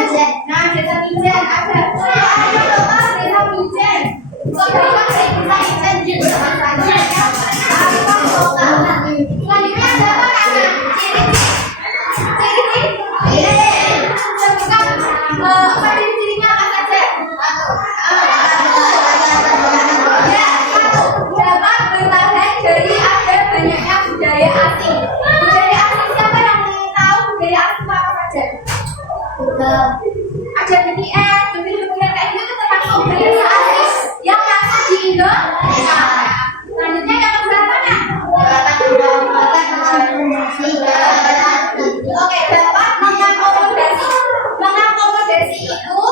Nah, desa Mijen ada. Ayo doa desa Mijen. Selanjutnya ada apa kakak? Ciri-cirinya apa saja? Dapat bertahan dari ada banyaknya budaya asing. Budaya asing siapa yang tahu budaya asing apa saja? Ada BTS, kemudian kayak gitu termasuk budaya asing yang masuk di Indonesia. Selanjutnya yang keberapa nak? Oke, dapat mengakomodasi itu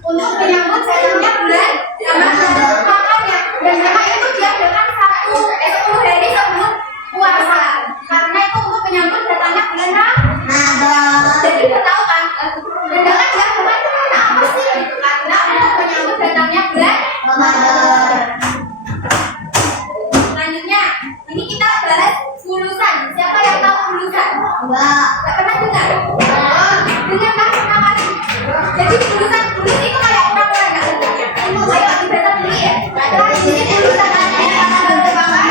untuk menyambut datangnya bulan Ramadan. Makanya dan memang itu diadakan 10 hari sebelum puasa. Karena itu untuk menyambut datangnya bulan Ramadan. Jadi kita tahu kan, datangnya bulan Ramadan itu karena apa sih? Karena untuk menyambut datangnya bulan Ramadan. Selanjutnya, ini kita bahas bulusan. Siapa yang tahu bulusan? Enggak pernah dengar? Dengar kan pertama kali? Jadi bulusan itu kayak orang-orang nggak sebenarnya? Ayo dibaca dulu ya. Ini bulusan yang bentuk mata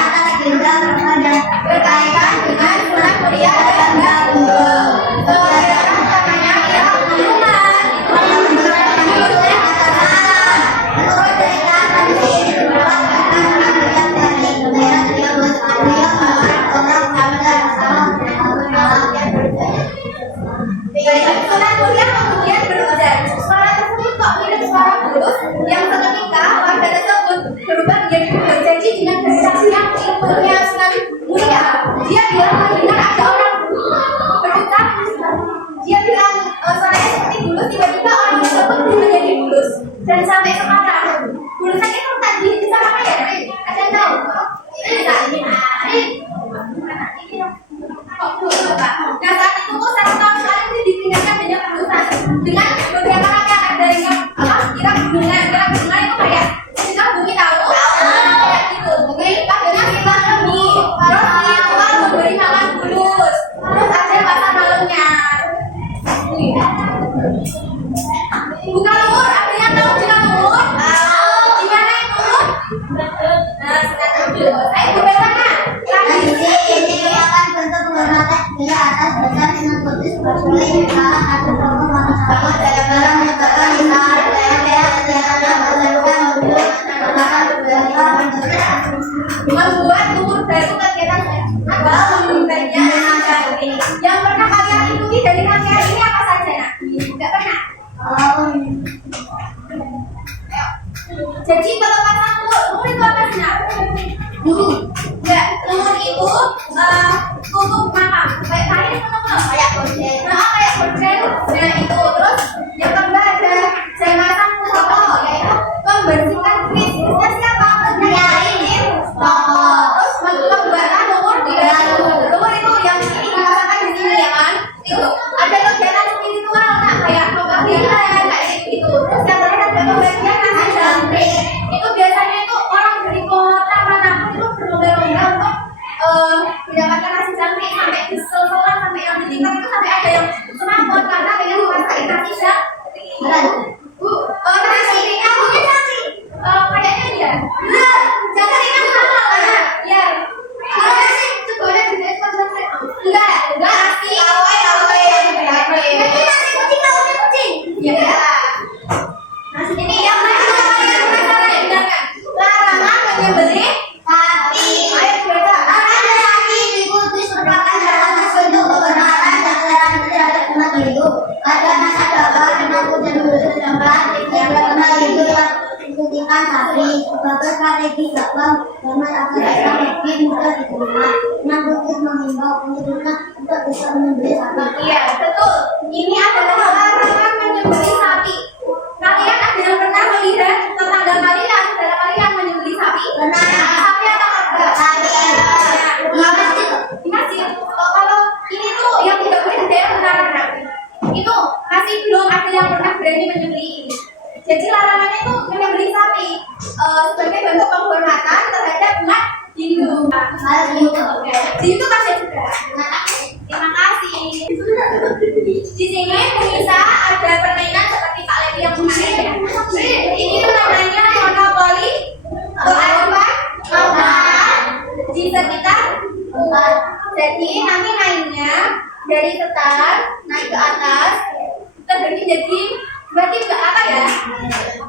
berkaitan dengan sunnah kuliah dan gabung. Namanya adalah pengumuman. Sunnah kuliah kemudian berujar. Suara tersebut kok mirip suara bulus yang seketika warga tersebut berubah menjadi bulus. Jadi dengan kesaksian ilmunya Sunan Muria, dia bilang mendengar ada orang berdetak. Dia bilang suaranya seperti bulus, tiba-tiba orang tersebut menjadi bulus. Dan sampai sekarang bulusan itu tadi bisa apa ya? Ada yang tahu? Nah saat itu 1 tahun sekali itu dipindahkan banyak bulusan dengan beberapa rangkaian dari kira bunga itu kayak kita bumi tahu kayak gitu bumi dengan sifat lebih terus dia memberi makan bulus terus ada pasar malamnya bukan lumur ada yang tahu bukan lumur gimana itu nah sekarang dulu ayo berbeda ini akan bentuk penghormatan bila atas dasar dengan putus bersulih salah satu tokoh manusia dalam barang menyebabkan misalnya membuat lumur baru kegiatan adalah memberinya yang pernah kalian ikuti dari rangkaian ini apa saja nak? Tidak pernah. Jadi pelepasan lumur itu apa sih nak? Enggak, lumur itu tutup makam kayak kain kayak gorden. Kayak gorden. Nah itu terus yang kedua ada jamasan protokol yaitu membersihkan krisisnya siapa? Ini terus membuatkan lumur di dalam lumur itu yang ini dirasakan di sini ya kan? Itu ada kegiatan spiritual nah kayak pengabdian kayak gitu. Terus yang terakhir ada pembagian nasi jangkrik. Itu biasanya itu orang dari kota manapun itu berlomba-lomba untuk mendapatkan nasi jangkrik sampai kesel-keselan sampai yang di tingkat itu sampai ada yang semaput karena dengan merasakan nasi jangkrik. Nasi kamu jangkrik kayaknya dia jangkrik kan mahal kan? Ya kalau nasi sekolah juga jangkrik enggak nasi tapi nasi kucing tahu kucing ya nasi ini yang larangan menyembelih sapi. Ayo baca. Larangan sapi diputus merupakan dalam untuk kebenaran dan larangan terhadap umat Hindu. Ada nasabah mengaku dan berusaha tempat yang terkenal Hindu yang disuntikan sapi sebagai strategi dakwah dan agar Islam lebih mudah diterima. Nampaknya menghimbau penduduknya untuk bisa menyembelih sapi. Iya betul. Ini adalah larangan menyembelih sapi. Kalian ada yang pernah melihat tetangga kalian, saudara kalian menyembelih sapi? Benar. Sapi atau enggak? Sapi. Di masjid. Kalau ini tuh yang tidak boleh di daerah utara. Itu masih belum ada yang pernah berani menyembelih ini. Jadi larangannya itu menyembelih sapi sebagai bentuk penghormatan terhadap umat Hindu. Di itu masih juga. Terima kasih. Di sini pemirsa ada permainan seperti Pak Levi yang kemarin ya. Ini tuh namanya monopoli lompat di sekitar umat. Jadi nanti mainnya dari setar naik ke atas terbagi jadi berarti enggak apa ya?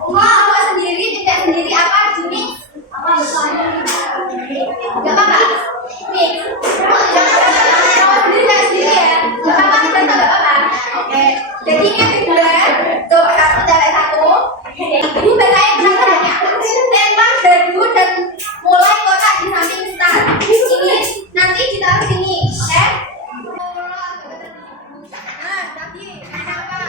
Mau sendiri tidak sendiri apa gini? Enggak apa-apa. Nih. Sendiri tidak sendiri ya. Enggak apa-apa kita enggak apa-apa. Oke. Jadi ini kedua, tuh satu cewek satu. Ini bacain penanya. Lempar dadu dan mulai kotak di samping start. Ini nanti ditaruh sini, oke? Nah, tadi apa?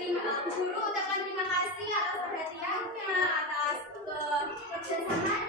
guru ucapkan terima kasih atas perhatiannya, atas kerjasama